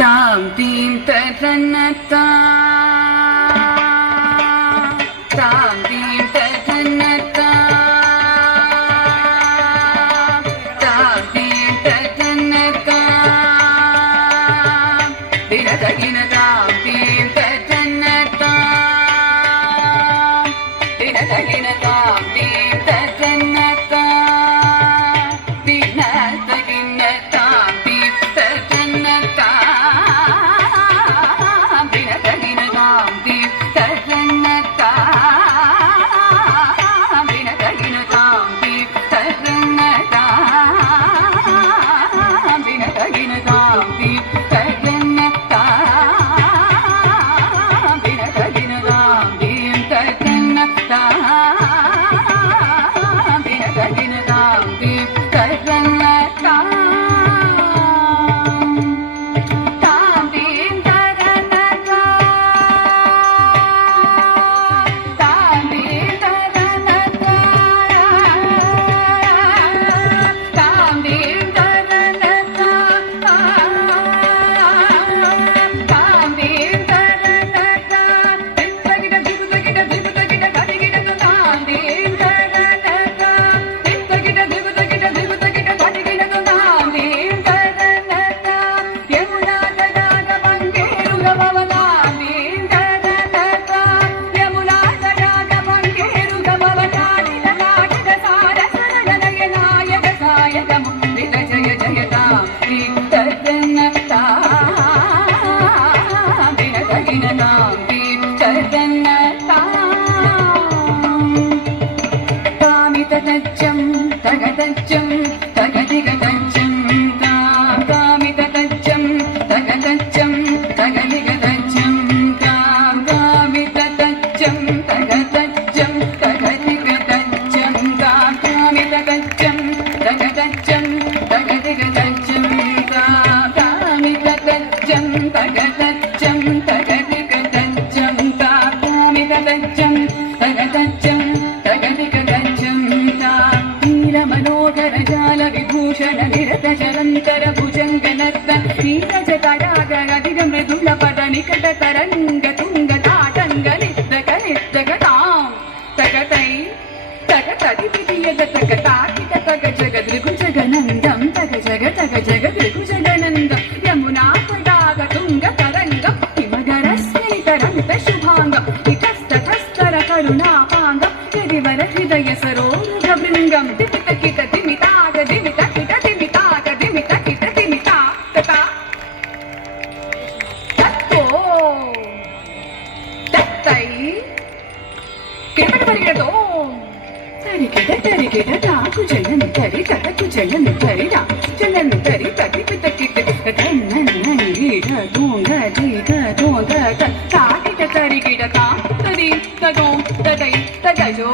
தாம் தீம் தன்னத்தா தாம் தீம் தன்னத்தா தாம் தீம் தன்னத்தா தினதகின தாம் தீம் தன்னத்தா தினதகின தாம் தீம் தன்னத்தா தினதகின தாம் தீம் தன்னத்தா तरंग तुंग ताटंग नित्तक नित्तक ताम तगतै तगतदि विधियग तगताकित तग जगदृगु जगनंदम तग जगदृगु जगनंदम यमुना तडाग तुंग तरंगम हिमगरस्मिनि तरंत शुभांगम इतस्ततस्तर करुणापांगम यदिवर हृदय सरोरुह वृंगम दिमितकित दिमिताग दिमितकित दिमिताग दिमितकित दिमिता तता कुजलन तरी तक कुजलन तरी रा चलन तरी तकी पितकिट तन्नन गिड दोंग दिग दोंग त ताकिट तरी गिड ता तरी तगो तदै तगजो